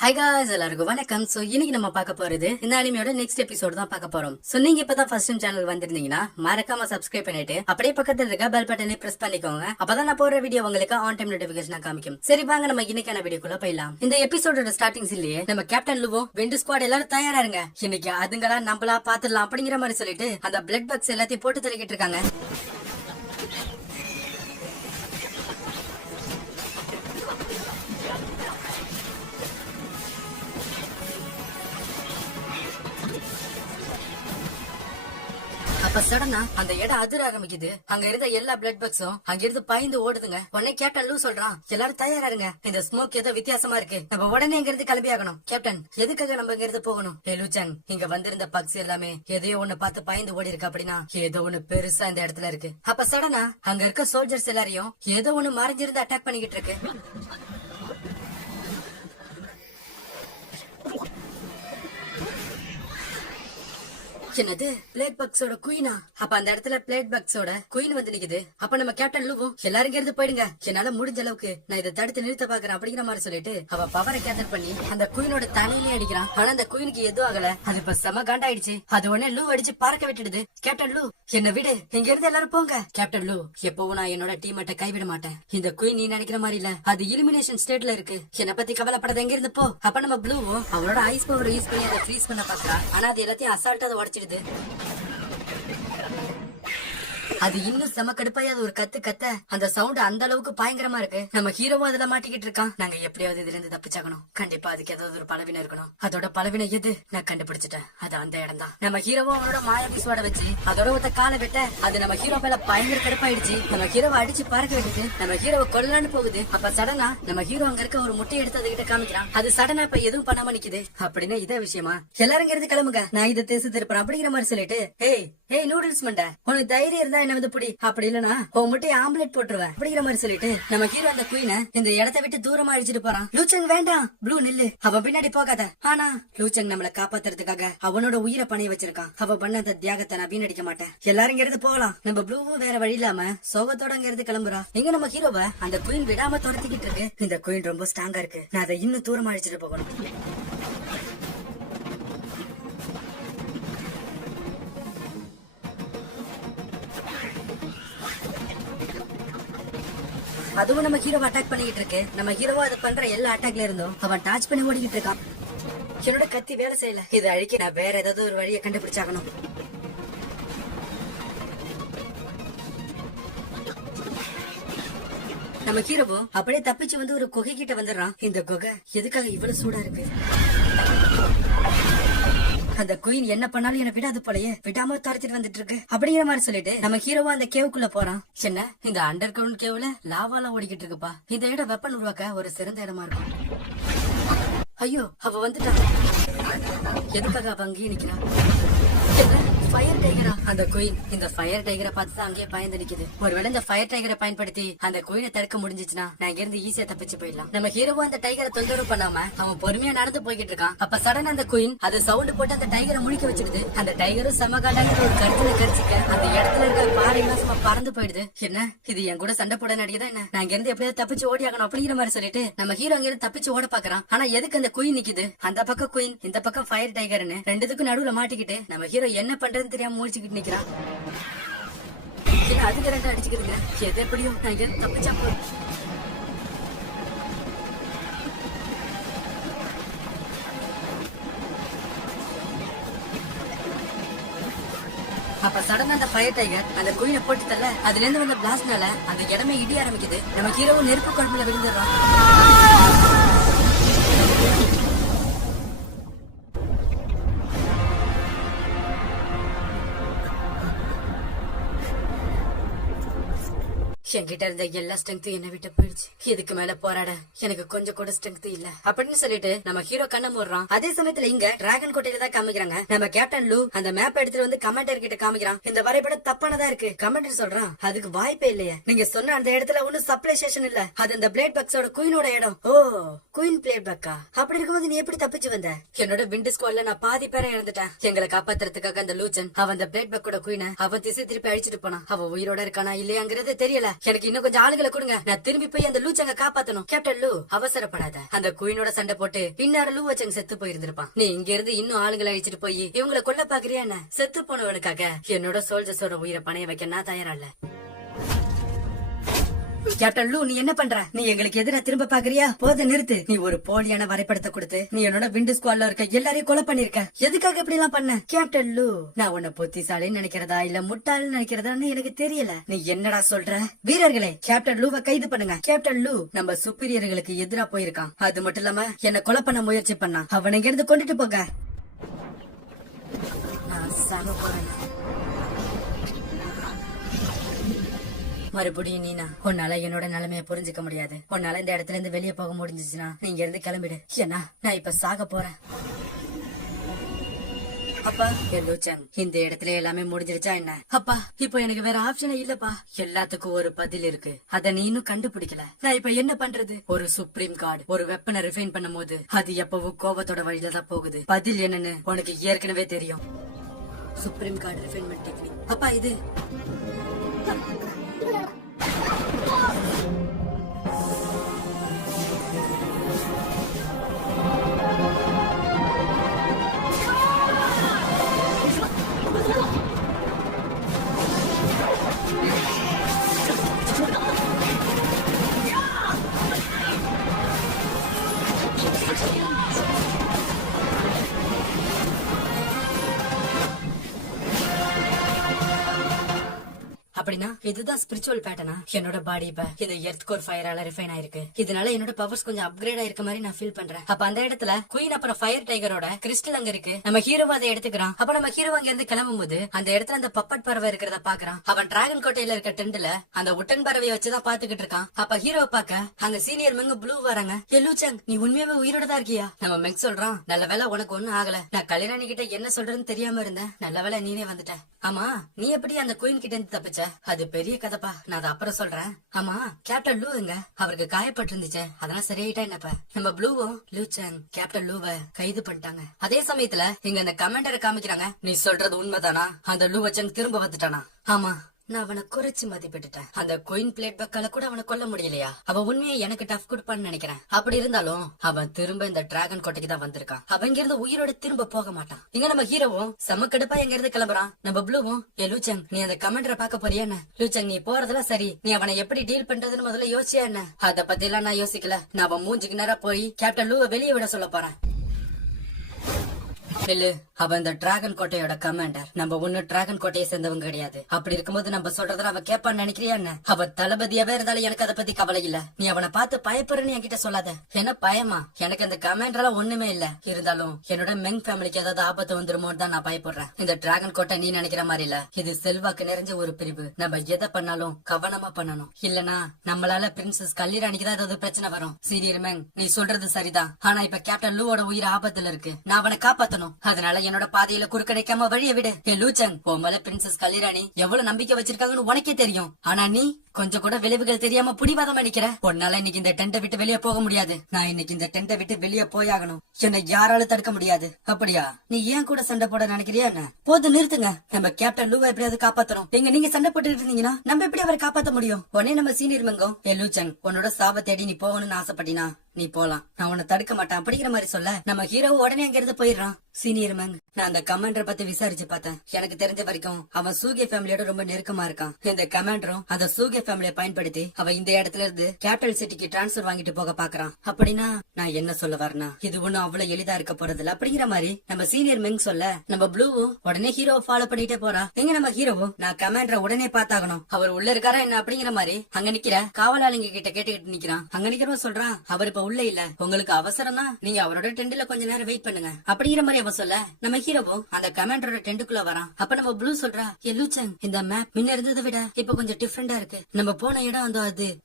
High guys, எல்லாருக்கும் வணக்கம். So இன்னைக்கு நம்ம பார்க்க போறது இந்த அனிமையோட நெக்ஸ்ட் எபிசோட் தான் பார்க்க போறோம். சோ நீங்க இப்பதான் ஃபர்ஸ்ட் டைம் சேனல் வந்திருந்தீங்கன்னா மறக்காம சப்ஸ்கிரைப் பண்ணிட்டு அப்படியே பக்கத்துல இருக்க பெல் பட்டனை பிரஸ் பண்ணிக்கோங்க. அப்பதான் நான் போற வீடியோ உங்களுக்கு ஆன் டைம் நோட்டிபிகேஷன் காமிக்கும். சரி வாங்க நம்ம இன்னைக்கான வீடியோக்குள்ள போயிடலாம். இந்த எபிசோடோட ஸ்டார்டிங்ஸ்லயே நம்ம கேப்டன் லுவும் விண்டு ஸ்குவாட் எல்லாரும் தயாரா இருங்க, இன்னைக்கு அதுங்களா நம்மளா பாத்துடலாம் அப்படிங்கிற மாதிரி சொல்லிட்டு அந்த பிளட் பாக்ஸ் எல்லாத்தையும் போட்டு தள்ளிக்கிட்டு இருக்காங்க. அப்ப சடனா அந்த இடம் அதிர ஆரம்பிக்குது. அங்க இருந்த எல்லா பிளட் பாக்ஸும் அங்க இருந்து பாய்ந்து ஓடுதுங்க. உடனே கேப்டன் லூ சொல்றான், எல்லாரும் தயாரா இருங்க, இந்த ஸ்மோக் ஏதோ வித்தியாசமா இருக்கு, நம்ம உடனே இங்க இருந்து கிளம்பி ஆகணும். கேப்டன், எதுக்காக நம்ம இங்க இருந்து போகணும்? லூச்சங், இங்க வந்திருந்த பக்ஸ் எல்லாமே எதையோ ஒண்ணு பார்த்து பாய்ந்து ஓடி இருக்கு, அப்படின்னா ஏதோ ஒண்ணு பெருசா இந்த இடத்துல இருக்கு. அப்ப சடனா அங்க இருக்க சோல்ஜர்ஸ் எல்லாரையும் ஏதோ ஒண்ணு மறைஞ்சிருந்து அட்டாக் பண்ணிக்கிட்டு இருக்கு. என்னது, பிளேட் பக்ஸோட குயினா? அப்ப அந்த இடத்துல பிளேட் பக்ஸோட குயின் வந்து நிக்குது. அப்ப நம்ம கேப்டன் லூவும் எல்லாரும் இருந்து போயிடுங்க, என்னால முடிஞ்ச அளவுக்கு நான் இதை தடுத்து நிறுத்த பாக்குறேன் அப்படிங்கிற மாதிரி சொல்லிட்டு அவ பவரை கேதர் பண்ணி அந்த குயினோட தலையிலே அடிக்கிறான். ஆனா அந்த குயினுக்கு எதுவும் ஆகல. அது இப்ப செம காண்டாயிடுச்சு. அது உடனே லூ அடிச்சு பறக்க விட்டுடுது. கேப்டன் லூ, என்ன விடு, இங்க இருந்து எல்லாரும் போங்க. கேப்டன் லூ, எப்பவும் நான் என்னோட டீம்மேட்ட கைவிட மாட்டேன். இந்த குயின் நீ நினைக்கிற மாதிரி இல்ல, அது எலிமினேஷன் ஸ்டேட்ல இருக்கு, என்ன பத்தி கவலைப்படாத, எங்க இருந்து போ. அப்ப நம்ம ப்ளூவும் அவளோட ஐஸ் பவர் யூஸ் பண்ணி அதை ஃப்ரீஸ் பண்ண பாக்குறா. ஆனா அது எல்லாத்தையும் அசால்ட்டா அதை உடச்சிடுது. அது இன்னும் செம கடுப்பாய் அது ஒரு கத்து கத்த அந்த சவுண்ட் அந்த அளவுக்கு பயங்கரமா இருக்கு. நம்ம ஹீரோவும் அதுல மாட்டிக்கிட்டு இருக்கான். நாங்க எப்படியாவது இதுல இருந்து தப்பிச்சாகணும். கண்டிப்பா அதுக்கு ஏதாவது ஒரு பலவீனம் இருக்கணும். அதோட பலவீனம் எது? நான் கண்டுபிடிச்சிட்டேன், அது அந்த இடம் தான். நம்ம ஹீரோவும் அவனோட மாயாபிஸ்வாட வச்சு அதோட ஒருத்த காலை வெட்ட அது நம்ம ஹீரோ மேல பயங்கர கடுப்பாயிடுச்சு. நம்ம ஹீரோவை அடிச்சு பறக்க விட்டுட்டு நம்ம ஹீரோவை கொல்லலான்னு போகுது. அப்ப சடனா நம்ம ஹீரோ அங்க இருக்க ஒரு முட்டை எடுத்து அதுகிட்ட காமிக்கிறான். அது சடனா இப்ப எதுவும் பண்ணாம நிக்குது. அப்படின்னா இதே விஷயமா? எல்லாரும் இருந்து கிளம்புங்க, நான் இதை தேச திருப்பேன் அப்படிங்கிற மாதிரி சொல்லிட்டு, ஏய் நூடுல்ஸ் மண்டை, உனக்கு தைரியம் இருந்தா என்ன வந்து புடி, அப்படி இல்லனா உன் முட்டையை ஆம்லெட் போட்டுருவேன் அப்படிங்கிற மாதிரி சொல்லிட்டு நம்ம ஹீரோ அந்த குயினை இந்த இடத்தை விட்டு தூரமா அழிச்சிட்டு போறான். லூச்சங் வேண்டாம், ப்ளூ நில்லு, அவன் பின்னாடி போகாத. ஆனா லூச்சங் நம்மள காப்பாத்துறதுக்காக அவனோட உயிரை பணைய வச்சிருக்கான். அவ பண்ண அந்த தியாகத்தை நான் வீணடிக்க மாட்டேன். எல்லாரும் இங்க இருந்து போகலாம். நம்ம ப்ளூவும் வேற வழி இல்லாம சோகத்தோட அங்க இருந்து கிளம்புறா. இங்க நம்ம ஹீரோவை அந்த குயின் விடாம துரத்திக்கிட்டு இருக்கு. இந்த குயின் ரொம்ப ஸ்ட்ராங்கா இருக்கு, நான் அதை இன்னும் தூரமா அழிச்சிட்டு போகணும். அதுவும் நம்ம ஹீரோவை அட்டாக் பண்ணிக்கிட்டு இருக்கு. நம்ம ஹீரோவா அதை பண்ற எல்லா அட்டாக்ல இருந்தும் அவன் டாச் பண்ணி ஓடிக்கிட்டு இருக்கான். என்னோட கத்தி வேலை செய்யல, இதை அழிக்க நான் வேற ஏதாவது ஒரு வழியை கண்டுபிடிச்சாகணும். நம்ம ஹீரோவும் அப்படியே தப்பிச்சு வந்து ஒரு குகை கிட்ட வந்துடுறான். இந்த குகை எதுக்காக இவ்வளவு சூடா இருக்கு? அந்த குயின் என்ன பண்ணாலும் என்ன விடாது போலயே, விடாம துரத்திட்டு வந்துட்டு இருக்கு அப்படிங்கிற மாதிரி சொல்லிட்டு நம்ம ஹீரோவா அந்த கேவுக்குள்ள போறான். என்ன, இந்த அண்டர் கிரவுண்ட் கேவ்ல லாவால ஓடிக்கிட்டு இருக்குப்பா. இந்த இடம் வெப்பன் உருவாக்க ஒரு சிறந்த இடமா இருக்கும். ஐயோ, அவ வந்துட்டா. எதுக்காக அவ அங்கேயே நிக்கிறா? ஃபயர் டைகரா? அந்த குயின் இந்த ஃபயர் டைகரை பார்த்து அங்கேயே பயந்து நிக்குது. ஒருவேளை இந்த ஃபயர் டைகரை பயன்படுத்தி அந்த குயினை தடுக்க முடிஞ்சிச்சுன்னா நான் இங்க இருந்து ஈஸியா தப்பிச்சு போயிடலாம். நம்ம ஹீரோவும் அந்த டைகரை தொந்தரவு பண்ணாம அவன் பொறுமையா நடந்து போய்கிட்டு இருக்கான். அப்ப சடன் அந்த குயின் அது சவுண்ட் போட்டு அந்த டைகரை முழிக்க வச்சிடுது. அந்த டைகரும் சமகாண்டாக ஒரு கருத்துல கடிச்சிக்க அந்த இடத்துல இருக்க பாறை சும்மா பறந்து போயிடுது. என்ன, இது என் கூட சண்டை போட நடிகதான் என்ன? நான் இங்க இருந்து எப்படியாவது தப்பிச்சு ஓடி ஆகணும் அப்படிங்கிற மாதிரி சொல்லிட்டு நம்ம ஹீரோ அங்க இருந்து தப்பிச்சு ஓட பாக்குறான். ஆனா எதுக்கு அந்த குயின் நிக்குது? அந்த பக்கம் குயின், இந்த பக்கம் ஃபயர் டைகர்னு ரெண்டுத்துக்கும் நடுவுல மாட்டிக்கிட்டு நம்ம ஹீரோ என்ன பண்றதுன்னு தெரியாம மூழ்கிக்கிட்டு நிக்கிறான். அதுக்கு ரெண்டு அடிச்சுக்கிறீங்க, எது எப்படியோ நான் இங்க தப்பிச்சா போதும். அப்ப சடனா அந்த ஃபயர் டைகர் அந்த குயினை போட்டு தள்ள அதுல இருந்து வந்த பிளாஸ்ட்னால அந்த இடமே இடி ஆரம்பிக்குது. நம்ம ஹீரோவும் நெருப்பு குழம்புல விழுந்துடுறான். என்கிட்ட இருந்த எல்லா ஸ்ட்ரென்த்தும் என்ன விட்டு போயிடுச்சு. இதுக்கு மேல போராட எனக்கு கொஞ்சம் கூட ஸ்ட்ரென்த் இல்ல அப்படின்னு சொல்லிட்டு நம்ம ஹீரோ கண்ண மூடுறான். அதே சமயத்துல இங்க டிராகன் கோட்டையில தான் காமிக்கிறாங்க. நம்ம கேப்டன் லூ அந்த மேப் எடுத்துட்டு வந்து கமாண்டர் கிட்ட காமிக்கிறான். இந்த வரைபடம் தப்பானதா இருக்கு. கமாண்டர் சொல்றான், அதுக்கு வாய்ப்பே இல்லையே, நீங்க சொன்ன அந்த இடத்துல ஒன்னும் சப்ளை ஸ்டேஷன் இல்ல, அது அந்த பிளேட் பக்ஸோட குயினோட இடம். ஓ, குயின் பிளேட் பக்கா? அப்படி இருக்கும்போது நீ எப்படி தப்பிச்சு வந்த? என்னோட விண்டு ஸ்குவாட்ல நான் பாதி பேரை இழந்துட்டேன். எங்களை காப்பாத்துறதுக்காக அந்த லூச்சன் அவன் அந்த பிளேட் பக்கோட குயினை அவன் திசை திருப்பி அழிச்சிட்டு போனான். அவ உயிரோட இருக்கானா இல்லையாங்கிறது தெரியல. எனக்கு இன்னும் கொஞ்சம் ஆளுகளை கொடுங்க, நான் திரும்பி போய் அந்த லூச்சங்க காப்பாத்தணும். கேப்டன் லூ அவசரப்படாத, அந்த குயினோட சண்டை போட்டு பின்னார லூ வச்சங்க செத்து போயிருந்திருப்பான். நீ இங்க இருந்து இன்னும் ஆளுங்களை அழிச்சிட்டு போய் இவங்களை கொல்ல பாக்குறியா என்ன? செத்து போனவனுக்காக என்னோட சோல்ஜர்ஸோட உயிரை பணைய வைக்க நான் தயாரா இல்ல. கேப்டன் லூ, நீ என்ன பண்ற? நீ எங்களுக்கு எதிரா திரும்ப பாக்குறியா? போத நிறுத்து. நீ ஒரு போலியான வரைபடத்தை கொடுத்து நீ என்னோட விண்டு ஸ்குவாட்ல இருக்க எல்லாரையும் கொலை பண்ணிருக்க. எதுக்காக இப்படி எல்லாம் பண்ண? கேப்டன் லூ, நான் உன்னை புத்திசாலின்னு நினைக்கிறதா இல்ல முட்டாள்னு நினைக்கிறதான்னு எனக்கு தெரியல. நீ என்னடா சொல்ற? வீரர்களே, கேப்டன் லூவை கைது பண்ணுங்க. கேப்டன் லூ நம்ம சுப்பீரியர்களுக்கு எதிரா போயிருக்கான். அது மட்டும் இல்லாம என்ன கொலை பண்ண முயற்சி பண்ணான். அவனை இங்க இருந்து கொண்டுட்டு போங்க. நான் சாக போறேன். மறுபடியும் நீனா உன்னால என்னோட நிலைமைய புரிஞ்சுக்க முடியாது. உன்னால இந்த இடத்துல இருந்து வெளியே போக முடிஞ்சிச்சுன்னா நீங்க இருந்து கிளம்பிடு. ஏன்னா நான் இப்ப சாக போறேன். அப்பா லூச்சன், இந்த இடத்துல எல்லாமே முடிஞ்சிருச்சா என்ன? அப்பா இப்போ எனக்கு வேற ஆப்ஷனே இல்லப்பா. எல்லாத்துக்கும் ஒரு பதில் இருக்கு, அத நீ இன்னும் கண்டுபிடிக்கல. நான் இப்ப என்ன பண்றது? ஒரு சுப்ரீம் கார்டு ஒரு வெப்பனை ரிஃபைன் பண்ணும் போது அது எப்பவும் கோபத்தோட வழியில தான் போகுது. பதில் என்னன்னு உனக்கு ஏற்கனவே தெரியும். Supreme card refinement technique. அப்பா இது அப்படின்னா இதுதான் ஸ்பிரிச்சுவல் பேட்டர்னா? என்னோட பாடி இப்ப இந்த எர்த் கோர் ஃபயரால ரிஃபைன் ஆயிருக்கு. இதனால என்னோட பவர்ஸ் கொஞ்சம் அப்கிரேட் ஆயிருக்க மாதிரி நான் ஃபீல் பண்றேன். அப்ப அந்த இடத்துல குயின் அப்புறம் ஃபயர் டைகரோட கிறிஸ்டல் அங்க இருக்கு. நம்ம ஹீரோவா அதை எடுத்துக்கிறான். அப்ப நம்ம ஹீரோ அங்க இருந்து கிளம்பும் போது அந்த இடத்துல அந்த பப்பட் பறவை இருக்கிறத பாக்குறான். அவன் டிராகன் கோட்டையில இருக்க டென்ட்ல அந்த உட்டன் பறவையை வச்சுதான் பாத்துக்கிட்டு இருக்கான். அப்ப ஹீரோவை பாக்க அங்க சீனியர் மெங்க ப்ளூ வராங்க. லூச்சங், நீ உண்மையாவே உயிரோட தான் இருக்கியா? நம்ம மெக் சொல்றான், நல்ல வேலை உனக்கு ஒண்ணும் ஆகல. நான் கல்யாணி கிட்ட என்ன சொல்றதுன்னு தெரியாம இருந்தேன். நல்ல வேலை நீனே வந்துட்ட. ஆமா, நீ எப்படி அந்த குயின் கிட்ட இருந்து தப்பிச்ச? அது பெரிய கதைப்பா, நான் அதை அப்புறம் சொல்றேன். ஆமா, கேப்டன் லூ எங்க? அவருக்கு காயப்பட்டு இருந்துச்சு, அதெல்லாம் சரியாயிட்டா என்னப்பா? நம்ம ப்ளூவும் லூச்சன் கேப்டன் லூவை கைது பண்ணிட்டாங்க. அதே சமயத்துல இங்க அந்த கமாண்டரை காமிக்கிறாங்க. நீ சொல்றது உண்மைதானா? அந்த லூ வச்சன் திரும்ப வந்துட்டானா? ஆமா, நான் அவனை குறைச்சு மதிப்பிட்டுட்டேன். அந்த குயின் பிளேட் பக்கால கூட அவனை கொல்ல முடியலையா? அவன் உண்மையை எனக்கு டஃப் கொடுப்பான்னு நினைக்கிறேன். அப்படி இருந்தாலும் அவன் திரும்ப இந்த டிராகன் கோட்டைக்கு தான் வந்திருக்கான். அவன் இங்க இருந்து உயிரோட திரும்ப போக மாட்டான். இங்க நம்ம ஹீரோவும் செம கடுப்பா எங்க இருந்து கிளம்புறான். நம்ம ப்ளூவும் லூச்சங், நீ அந்த கமாண்டரை பாக்க போறியா என்ன? லூச்சங், நீ போறதெல்லாம் சரி, நீ அவனை எப்படி டீல் பண்றதுன்னு முதல்ல யோசிச்சியா என்ன? அத பத்தி எல்லாம் நான் யோசிக்கல. நான் அவன் மூஞ்சுக்கு நேரா போய் கேப்டன் லூவை வெளியே விட சொல்ல போறேன். அவன் இந்த டிராகன் கோட்டையோட கமாண்டர். நம்ம ஒண்ணு டிராகன் கோட்டையை சேர்ந்தவங்க கிடையாது. அப்படி இருக்கும்போது நம்ம சொல்றத அவன் கேட்பான்னு நினைக்கிறியா என்ன? அவன் தளபதியாவே இருந்தாலும் எனக்கு அதை பத்தி கவலை இல்ல. நீ அவனை பார்த்து பயப்படுறன்னு என்கிட்ட சொல்லாத. என்ன பயமா? எனக்கு இந்த கமாண்டர் எல்லாம் ஒண்ணுமே இல்ல. இருந்தாலும் என்னோட மெங் ஃபேமிலிக்கு ஏதாவது ஆபத்து வந்துருமோன்னு தான் நான் பயப்படுறேன். இந்த டிராகன் கோட்டை நீ நினைக்கிற மாதிரி இல்ல. இது செல்வாக்கு நிறைஞ்ச ஒரு பிரிவு. நம்ம எதை பண்ணாலும் கவனமா பண்ணணும். இல்லனா நம்மளால பிரின்சஸ் கல்லிராணிக்கு தான் ஏதாவது பிரச்சனை வரும். சீனியர் மெங், நீ சொல்றது சரிதான். ஆனா இப்ப கேப்டன் லூவோட உயிர் ஆபத்துல இருக்கு. நான் அவனை காப்பாத்தணும். அதனால என்னோட பாதையில குறுக்கடைக்காம வழிய விடு. லூச்சங், உன் மேல பிரின்சஸ் கல்லிராணி எவ்வளவு நம்பிக்கை வச்சிருக்காங்கன்னு உனக்கே தெரியும். ஆனா நீ கொஞ்சம் கூட விளைவுகள் தெரியாம புடிவாதம் அடிக்கிற. உன்னால இன்னைக்கு இந்த டென்ட்டை விட்டு வெளியே போக முடியாது. நான் இன்னைக்கு இந்த டென்ட்டை விட்டு வெளியே போயாகணும். என்னை யாராலும் தடுக்க முடியாது. அப்படியா? நீ ஏன் கூட சண்டை போட நினைக்கிறியா என்ன? போது நிறுத்துங்க. நம்ம கேப்டன் லூவை எப்படியாவது காப்பாத்தணும். நீங்க சண்டை போட்டு இருந்தீங்கன்னா நம்ம எப்படி அவரை காப்பாத்த முடியும்? உடனே நம்ம சீனியர் மெங்கம், லூச்சங், உன்னோட சாப தேடி நீ போகணும்னு ஆசைப்பட்டினா நீ போலாம். நான் உன்னை தடுக்க மாட்டேன் அப்படிங்கிற மாதிரி சொல்ல நம்ம ஹீரோ உடனே அங்க இருந்து போயிடுறான். சீனியர் மெங், நான் அந்த கமாண்டர் பத்தி விசாரிச்சு பார்த்தேன். எனக்கு தெரிஞ்ச வரைக்கும் அவன் சூகே ஃபேமிலியோட ரொம்ப நெருக்கமா இருக்கான். இந்த கமாண்டரும் அந்த சூகே ஃபேமிலியை பயன்படுத்தி அவன் இந்த இடத்துல இருந்து கேபிட்டல் சிட்டிக்கு டிரான்ஸ்பர் வாங்கிட்டு போக பாக்குறான். அப்படின்னா நான் என்ன சொல்ல வரேன்னா, இது ஒண்ணும் அவ்வளவு எளிதா இருக்க போறது இல்ல அப்படிங்கிற மாதிரி நம்ம சீனியர் மெங் சொல்ல நம்ம ப்ளூவும் உடனே ஹீரோ ஃபாலோ பண்ணிட்டே போறா. எங்க நம்ம ஹீரோவும் நான் கமாண்டரை உடனே பாத்தாகணும், அவர் உள்ள இருக்காரா என்ன அப்படிங்கிற மாதிரி அங்க நிக்கிற காவலாளிங்க கிட்ட கேட்டுக்கிட்டு நிக்கிறான். அங்க நிக்கிறவன் சொல்றான், அவர் இப்ப உள்ள இல்ல, உங்களுக்கு அவசரம்னா நீங்க அவரோட டென்ட்ல கொஞ்ச நேரம் வெயிட் பண்ணுங்க அப்படிங்கிற மாதிரி அவன் சொல்ல நம்ம ஹீரோவும் அந்த கமாண்டரோட டென்ட்டுக்குள்ள வரான். அப்ப நம்ம ப்ளூ சொல்றா, லூச்சங், இந்த மேப் முன்ன இருந்ததை விட இப்ப கொஞ்சம் டிஃபரெண்டா இருக்கு. நம்ம போன இடம்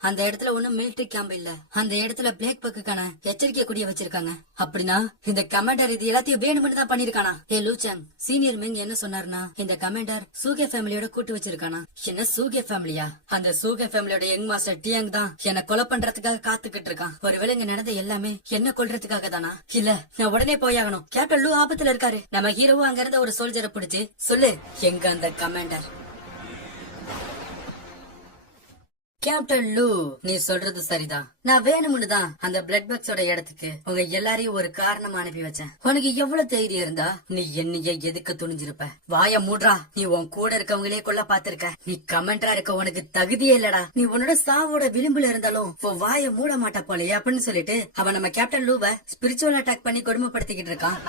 அந்த இடத்துல ஒண்ணும் மிலிட்டரி கேம்ப் இல்ல. அந்த இடத்துல பிளேக் பக்குக்கான எச்சரிக்கை கொடிய வச்சிருக்காங்க. அப்படின்னா இந்த கமாண்டர் இது எல்லாத்தையும் வேணும்னு தான் பண்ணிருக்கானா? லூச்சங், சீனியர் மெங் என்ன சொன்னாருன்னா, இந்த கமாண்டர் சூகே ஃபேமிலியோட கூட்டு வச்சிருக்கானா? என்ன சூகே ஃபேமிலியா? அந்த சூகே ஃபேமிலியோட யங் மாஸ்டர் டியாங் தான் என்ன கொலை பண்றதுக்காக காத்துக்கிட்டு இருக்கான். ஒருவேளை இங்க நடந்த எல்லாமே என்ன கொல்றதுக்காக தானா? இல்ல, நான் உடனே போயாகணும். கேப்டன் லூ ஆபத்துல இருக்காரு. நம்ம ஹீரோவும் அங்க இருந்த ஒரு சோல்ஜரை பிடிச்சு சொல்லு, எங்க அந்த கமாண்டர்? கேப்டன் லூ, நீ சொல்றது சரிதான். நான் வேணும்னு தான் அந்த பிளட் பாக்ஸோட இடத்துக்கு உங்க எல்லாரையும் ஒரு காரணமா அனுப்பி வச்சேன். உனக்கு எவ்வளவு தைரியம் இருந்தா நீ என்னைய எதுக்கு துணிஞ்சிருப்ப? வாய மூட்ரா. நீ உன் கூட இருக்கவங்களே கொல்ல பாத்திருக்க. நீ கமெண்டரா இருக்க உனக்கு தகுதியே இல்லடா. நீ உன்னோட சாவோட விளிம்புல இருந்தாலும் வாய மூட மாட்டா போலயே அப்படின்னு சொல்லிட்டு அவன் நம்ம கேப்டன் லூவை ஸ்பிரிச்சுவல் அட்டாக் பண்ணி கொடுமைப்படுத்திக்கிட்டு இருக்கான்.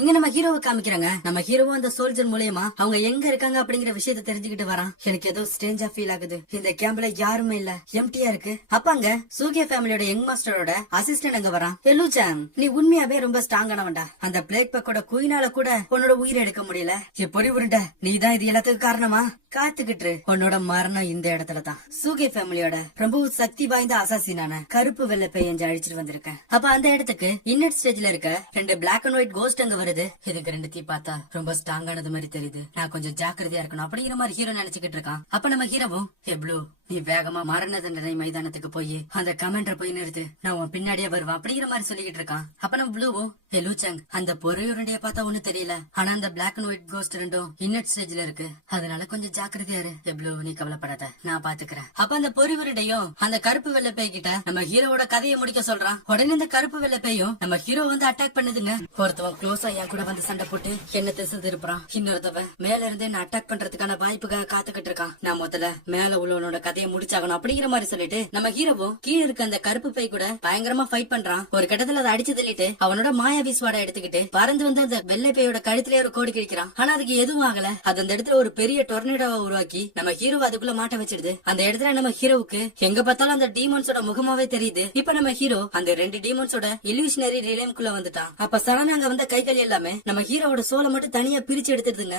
இங்க நம்ம ஹீரோவை காமிக்கிறாங்க. நம்ம ஹீரோவும் அந்த சோல்ஜர் மூலியமா அவங்க எங்க இருக்காங்க அப்படிங்கிற விஷயத்த தெரிஞ்சுக்கிட்டு வரான். எனக்கு ஏதோ ஸ்ட்ரேஞ்சா ஃபீல் ஆகுது. இந்த கேம்ப்ல யாருமே இல்ல, எம்டியா இருக்கு. அப்பாங்க சூகியா ஃபேமிலியோட யங் மாஸ்டரோட அசிஸ்டன்ட் அங்க வரான். எல்லூச்சாங், நீ உண்மையாவே ரொம்ப ஸ்ட்ராங்கானவன்டா. அந்த பிளேக் பக்கோட குயினால கூட உன்னோட உயிரை எடுக்க முடியல. எப்படி உருண்ட? நீதான் இது எல்லாத்துக்கும் காரணமா? காத்துக்கிட்டு உன்னோட மரணம் இந்த இடத்துலதான். சூகே ஃபேமிலியோட ரொம்ப சக்தி வாய்ந்த அசாசினான கருப்பு வெள்ளை பையன் அழிச்சிட்டு வந்திருக்கேன். அப்ப அந்த இடத்துக்கு இன்னட் ஸ்டேஜ்ல இருக்க 2 பிளாக் அண்ட் ஒயிட் கோஸ்ட் அங்க வருது. இதுக்கு 2 பார்த்தா ரொம்ப ஸ்ட்ராங்கானது மாதிரி தெரியுது. நான் கொஞ்சம் ஜாக்கிரதையா இருக்கணும் அப்படிங்கிற மாதிரி ஹீரோ நினைச்சுக்கிட்டு இருக்கான். அப்ப நம்ம ஹீரோவும், ஹே ப்ளூ, நீ வேகமா மரண தண்டனை மைதானத்துக்கு போய் அந்த கமெண்டர் போய் நிறுத்து, நான் உன் பின்னாடியே வருவான் அப்படிங்கிற மாதிரி சொல்லிக்கிட்டு இருக்கான். அப்ப நம்ம ப்ளூவும், ஹே லூச்சங், அந்த பொறையுருண்டைய பார்த்தா ஒண்ணும் தெரியல. ஆனா அந்த பிளாக் அண்ட் ஒயிட் கோஸ்ட் 2 இன்னட் ஸ்டேஜ்ல இருக்கு. அதனால கொஞ்சம் ஜாக்கிரதையா இரு. ஹே ப்ளூ, நீ கவலைப்படாத, நான் பாத்துக்கிறேன். அப்ப அந்த பொறிவுருண்டையும் அந்த கருப்பு வெள்ளை பேய் கிட்ட நம்ம ஹீரோவோட கதையை முடிக்க சொல்றான். உடனே இந்த கருப்பு வெள்ளை பேயும் நம்ம ஹீரோ வந்து அட்டாக் பண்ணுதுங்க. ஒருத்தவன் க்ளோஸா என் கூட வந்து சண்டை போட்டு என்ன திசை திருப்புறான். இன்னொருத்தவன் மேல இருந்து என்ன அட்டாக் பண்றதுக்கான வாய்ப்புக்காக காத்துக்கிட்டு இருக்கான். நான் முதல்ல மேல உள்ளவனோட கதையை முடிச்சாகணும் அப்படிங்கிற மாதிரி சொல்லிட்டு நம்ம ஹீரோவும் கீழே இருக்க அந்த கருப்பு பேய் கூட பயங்கரமா ஃபைட் பண்றான். ஒரு கட்டத்துல அதை அடிச்சு தள்ளிட்டு அவனோட மாயாவி ஸ்வாட எடுத்துக்கிட்டு பறந்து வந்து அந்த வெள்ளை பேயோட கழுத்திலே ஒரு கோடி கிழிக்கிறான். ஆனா அதுக்கு எதுவும் ஆகல. அது அந்த இடத்துல ஒரு பெரிய டொர்னேடோவை உருவாக்கி நம்ம ஹீரோ அதுக்குள்ள மாட்ட வச்சிடுது. அந்த இடத்துல நம்ம ஹீரோவுக்கு எங்க பார்த்தாலும் அந்த டீமன்ஸோட முகமாவே தெரியுது. இப்ப நம்ம ஹீரோ அந்த 2 டீமன்ஸோட இல்யூஷனரி ரிலேம்குள்ள வந்துட்டான். அப்ப சடனா அங்க வந்த கைகள் எல்லாமே நம்ம ஹீரோவோட சோலை மட்டும் தனியா பிரிச்சு எடுத்துடுதுங்க.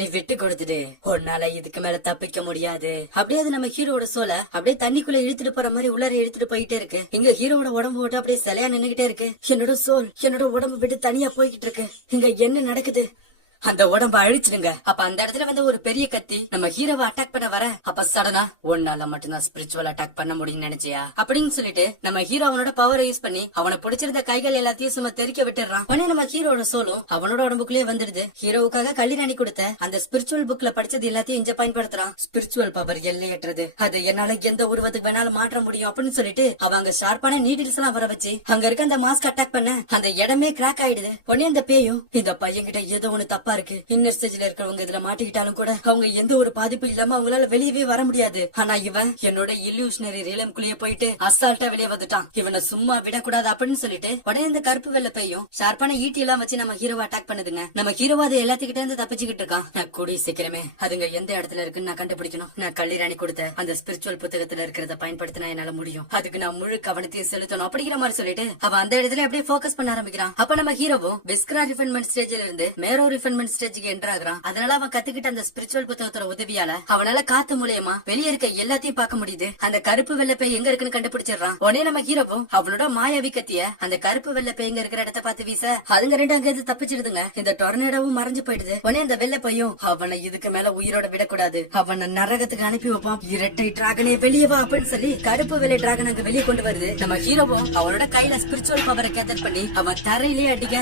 நீ விட்டு கொடுத்துடு, உன்னால இதுக்கு மேல தப்பிக்க முடியாது. அப்படியே அது நம்ம ஹீரோட சோலை அப்படியே தண்ணிக்குள்ள இழுத்துட்டு போற மாதிரி உள்ளார இழுத்துட்டு போயிட்டே இருக்கு. இங்க ஹீரோட உடம்பு விட்டு அப்படியே சிலையா நின்னுகிட்டே இருக்கு. என்னோட சோல் என்னோட உடம்பு விட்டு தனியா போய்கிட்டு இருக்கு. இங்க என்ன நடக்குது? அந்த உடம்ப அழிச்சிடுங்க. அப்ப அந்த இடத்துல வந்து ஒரு பெரிய கத்தி நம்ம ஹீரோவை அட்டாக் பண்ண வர, அப்ப சடனா ஒன்னால மட்டும்தான் ஸ்பிரிச்சுவல் அட்டாக் பண்ண முடியும் நினைச்சியா அப்படின்னு சொல்லிட்டு நம்ம ஹீரோ அவனோட பவரை யூஸ் பண்ணி அவனை பிடிச்சிருந்த கைகள் எல்லாத்தையும் சும்மா தெறிக்க விட்டுறான். உடனே நம்ம ஹீரோட சோலும் அவனோட உடம்புக்குள்ளேயே வந்துடுது. ஹீரோவுக்காக கல்லிராணி கொடுத்த அந்த ஸ்பிரிச்சுவல் புக்ல படிச்சது எல்லாத்தையும் இங்க பயன்படுத்துறான். ஸ்பிரிச்சுவல் பவர் எல்லையற்றது, அது என்னால எந்த உருவத்துக்கு வேணாலும் மாற்ற முடியும் அப்படின்னு சொல்லிட்டு அவங்க ஷார்ப்பான நீடில்ஸ் எல்லாம் வர வச்சு அங்க இருக்க அந்த மாஸ்க் அட்டாக் பண்ண அந்த இடமே கிராக் ஆயிடுது. உடனே அந்த பேயும், இந்த பையன் கிட்ட ஏதோ ஒண்ணு தப்பா இருக்கு, இன்னர் ஸ்டேஜ்ல இருக்கிறவங்க இதுல மாட்டிக்கிட்டாலும் கூட அவங்க எந்த ஒரு பாதிப்பு இல்லாம அவங்களால வெளியவே வர முடியாது. ஆனா இவன் என்னோட இல்யூஷனரி ரிலேம்குள்ளேயே போயிட்டு அசால்ட்டா வெளியே வந்துட்டான். இவனை சும்மா விடக்கூடாது அப்படின்னு சொல்லிட்டு உடனே இந்த கருப்பு வெள்ளை பையும் ஷார்ப்பான ஈட்டி எல்லாம் வச்சு நம்ம ஹீரோவை அட்டாக் பண்ணுதுங்க. நம்ம ஹீரோவா அதை எல்லாத்துக்கிட்டே இருந்து தப்பிச்சுக்கிட்டு இருக்கான். நான் கூடிய சீக்கிரமே அதுங்க எந்த இடத்துல இருக்குன்னு நான் கண்டுபிடிக்கணும். நான் கல்லிராணி கொடுத்த அந்த ஸ்பிரிச்சுவல் புத்தகத்துல இருக்கிறத பயன்படுத்தினா என்னால முடியும். அதுக்கு நான் முழு கவனத்தையும் செலுத்தணும் அப்படிங்கிற மாதிரி சொல்லிட்டு அவன் அந்த இடத்துல அப்படியே போக்கஸ் பண்ண ஆரம்பிக்கிறான். அப்ப நம்ம ஹீரோவும் பிஸ்கரா ரிஃபைன்மெண்ட் ஸ்டேஜ்ல இருந்து மேரோ ரிஃபைன்மெண்ட் ஸ்டேஜ் என்ட்ராகிறான். அதனால அவன் கத்துக்கிட்ட அந்த ஸ்பிரிச்சுவல் புத்தகத்தோட உதவியால அவனால காத்து மூலியமா வெளியே இருக்க எல்லாத்தையும் பார்க்க முடியுது. அந்த கருப்பு வெள்ளை பேய் எங்க இருக்குன்னு கண்டுபிடிச்சிடறான். உடனே நம்ம ஹீரோவும் அவனோட மாயாவி கத்திய அந்த கருப்பு வெள்ளை பேய் எங்க இருக்கிற இடத்த பார்த்து வீச அதுங்க 2 அங்க தப்பிச்சிடுதுங்க. இந்த டொர்னேடோவும் மறைஞ்சு போயிடுது. உடனே இந்த வெள்ளை பையும் அவனை இதுக்கு மேல உயிரோட விடக்கூடாது, அவனை நரகத்துக்கு அனுப்பி வைப்பான். இரட்டை டிராகனே வெளியே வா அப்படின்னு சொல்லி கருப்பு வெள்ளை டிராகன் அங்க வெளியே கொண்டு வருது. நம்ம ஹீரோவும் அவனோட கையில ஸ்பிரிச்சுவல் பவரை கேதர் பண்ணி அவன் தரையிலேயே அடிக்க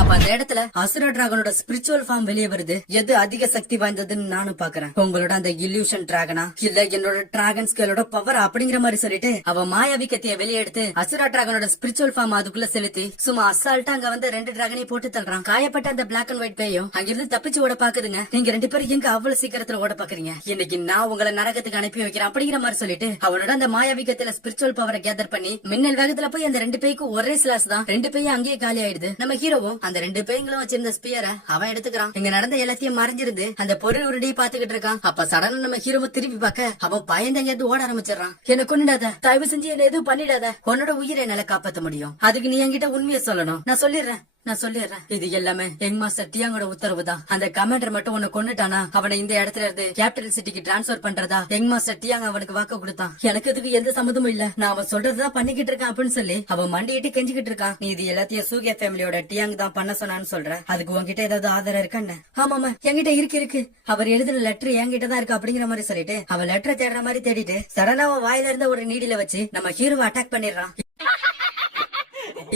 அப்ப அந்த இடத்துல அசுர டிராகனோட ஸ்பிரிச்சுவல் ஃபார்ம் வெளியே வருது. எது அதிக சக்தி வாய்ந்ததுன்னு நானும் பாக்குறேன். உங்களோட அந்த இல்யூஷன் டிராகனா இல்ல என்னோட டிராகன் ஸ்கேலோட பவர் அப்படிங்கிற மாதிரி சொல்லிட்டு அவ மாயாவி கத்திய வெளியே எடுத்து அசுரா டிராகனோட ஸ்பிரிச்சுவல் ஃபார்ம் அதுக்குள்ள செலுத்தி சும்மா அசால்ட்டா அங்க வந்து 2 டிராகனையும் போட்டு தள்ளுறான். காயப்பட்ட அந்த பிளாக் அண்ட் ஒயிட் பேயும் அங்கிருந்து தப்பிச்சு ஓட பாக்குதுங்க. நீங்க 2 பேரும் எங்க அவ்வளவு சீக்கிரத்துல ஓட பாக்குறீங்க? இன்னைக்கு நான் உங்களை நரகத்துக்கு அனுப்பி வைக்கிறேன் அப்படிங்கிற மாதிரி சொல்லிட்டு அவனோட அந்த மாயாவி கத்தியில ஸ்பிரிச்சுவல் பவரை கேதர் பண்ணி மின்னல் வேகத்துல போய் அந்த 2 பேய்க்கும் ஒரே ஸ்லாஸ் தான். 2 பேயும் அங்கேயே காலி ஆயிடுது. நம்ம ஹீரோவும் அந்த 2 பேய்களும் வச்சிருந்த ஸ்பியரை அவன் எடுத்துக்கிறான். இங்க நடந்த எல்லாத்தையும் மறைஞ்சிருந்து அந்த பொருள் உருண்டையை பாத்துக்கிட்டு இருக்கான். அப்ப சடனா நம்ம ஹீரோவை திருப்பி பார்க்க அவன் பயந்தங்க ஓட ஆரம்பிச்சிடறான். என்ன கொண்டுடாத, தயவு செஞ்சு என்ன எதுவும் பண்ணிடாத, உன்னோட உயிரை என்னால காப்பாத்த முடியும். அதுக்கு நீ என்கிட்ட உண்மையை சொல்லணும். நான் சொல்லிடுறேன். இது எல்லாமே யங் மாஸ்டர் டியாங்கோட உத்தரவு தான். அந்த கமாண்டர் மட்டும் உன்னை கொண்டுட்டானா அவனை இந்த இடத்துல இருந்து கேபிட்டல் சிட்டிக்கு டிரான்ஸ்பர் பண்றதா யங் மாஸ்டர் டியாங் அவனுக்கு வாக்கு கொடுத்தான். எனக்கு இதுக்கு எந்த சம்மதமும் இல்ல, நான் அவன் சொல்றதுதான் பண்ணிக்கிட்டு இருக்கான் அப்படின்னு சொல்லி அவன் மண்டிட்டு கெஞ்சிக்கிட்டு இருக்கான். நீ இது எல்லாத்தையும் சூகியா ஃபேமிலியோட டியாங் தான் பண்ண சொன்னான்னு சொல்ற, அதுக்கு உன்கிட்ட ஏதாவது ஆதாரம் இருக்கான்னு? ஆமாமா என்கிட்ட இருக்கு. அவர் எழுதின லெட்டர் என்கிட்ட தான் இருக்கு அப்படிங்கிற மாதிரி சொல்லிட்டு அவன் லெட்டரை தேடுற மாதிரி தேடிட்டு சடனா அவன் வாயில இருந்த ஒரு நீடில வச்சு நம்ம ஹீரோவை அட்டாக் பண்ணிடுறான்.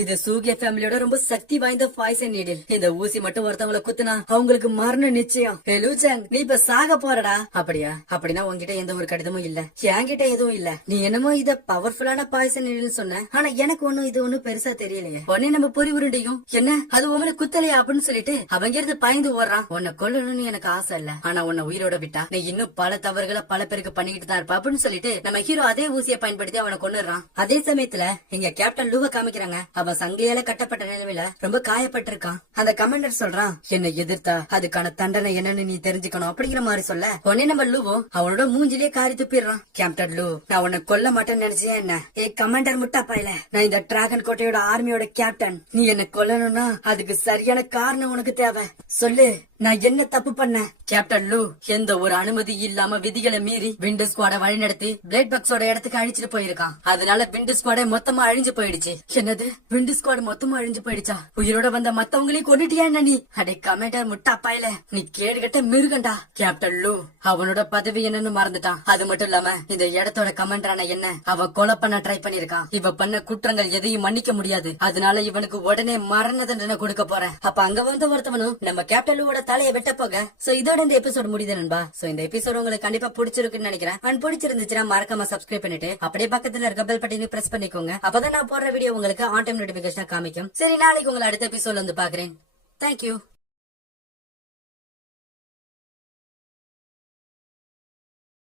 இது சூர்யா ஃபேமிலியோட ரொம்ப சக்தி வாய்ந்த பாய்சன் நீடில். இந்த ஊசி மட்டும் ஒருத்தவங்களை குத்துனா அவங்களுக்கு மரண நிச்சயம். லூச்சாங், நீ இப்ப சாக போறடா. அப்படியா? அப்படின்னா உன்கிட்ட எந்த ஒரு கடிதமும் இல்ல, என்கிட்ட எதுவும் இல்ல. நீ என்னமோ இத பவர்ஃபுல்லான பாய்சன் நீடில் சொன்ன, ஆனா எனக்கு இது ஒண்ணும் பெருசா தெரியலையே. உடனே நம்ம பொறி உருண்டையும் என்ன அது உங்களை குத்தலையா அப்படின்னு சொல்லிட்டு அவங்க இருந்து பயந்து ஓடுறான். உன்னை கொல்லணும்னு எனக்கு ஆசை இல்ல, ஆனா உன்னை உயிரோட விட்டா நீ இன்னும் பல தவறுகளை பல பேருக்கு பண்ணிக்கிட்டு தான் இருப்ப அப்படின்னு சொல்லிட்டு நம்ம ஹீரோ அதே ஊசியை பயன்படுத்தி அவனை கொன்னுறான். அதே சமயத்துல இங்க கேப்டன் லூவ காமிக்கிறாங்க. அவன் சங்கையால கட்டப்பட்ட நிலைமையில ரொம்ப காயப்பட்டிருக்கான். அந்த கமாண்டர் சொல்றான், என்னை எதிர்த்தா அதுக்கான தண்டனை என்னன்னு நீ தெரிஞ்சுக்கணும் அப்படிங்கிற மாதிரி சொல்ல, உடனே நம்ம லூவோ அவனோட மூஞ்சிலேயே காரி துப்பிடுறான். கேப்டன் லூ, நான் உன்னை கொல்ல மாட்டேன்னு நினைச்சேன் என்ன? ஏ கமாண்டர் முட்டா பாயில, நான் இந்த டிராகன் கோட்டையோட ஆர்மியோட கேப்டன். நீ என்ன கொல்லணும்னா அதுக்கு சரியான காரணம் உனக்கு தேவை. சொல்லு, நான் என்ன தப்பு பண்ண? கேப்டன் லூ எந்த ஒரு அனுமதி இல்லாம விதிகளை மீறி விண்டு ஸ்குவாட வழிநடத்தி பிளேட் பக்ஸோட இடத்துக்கு அழிச்சிட்டு போயிருக்கான். அதனால விண்டு ஸ்குவாட மொத்தமா அழிஞ்சு போயிடுச்சு. என்னது, விண்டு ஸ்குவாட் மொத்தமா அழிஞ்சு போயிடுச்சா? உயிரோட வந்த மத்தவங்களையும் கொண்டுட்டியா என்ன நீ? அடே கமாண்டர் முட்டா பாயில, நீ கேடுகட்ட மிருகண்டா. கேப்டன் லூ அவனோட பதவி என்னன்னு மறந்துட்டான். அது மட்டும் இல்லாம இந்த இடத்தோட கமாண்டரான என்ன அவ கொலை பண்ண ட்ரை பண்ணிருக்கான். இவ பண்ண குற்றங்கள் எதையும் மன்னிக்க முடியாது. அதனால இவனுக்கு உடனே மரண தண்டனை கொடுக்க போறேன். அப்ப அங்க வந்து ஒருத்தவனும் நம்ம கேப்டன் லூவோட தலையை வெட்ட போக. சோ இதோட இந்த எபிசோட் முடியுது நண்பா. சோ இந்த எபிசோட் உங்களுக்கு கண்டிப்பா பிடிச்சிருக்குன்னு நினைக்கிறேன். அண்ட் பிடிச்சிருந்துச்சுன்னா மறக்காம சப்ஸ்கிரைப் பண்ணிட்டு அப்படியே பக்கத்துல இருக்க பெல் பட்டனை பிரஸ் பண்ணிக்கோங்க. அப்பதான் நான் போடுற வீடியோ உங்களுக்கு ஆன் டைம் நோட்டிபிகேஷன் காமிக்கும். சரி, நாளைக்கு உங்களை அடுத்த எபிசோட்ல வந்து பாக்குறேன். தேங்க்யூ.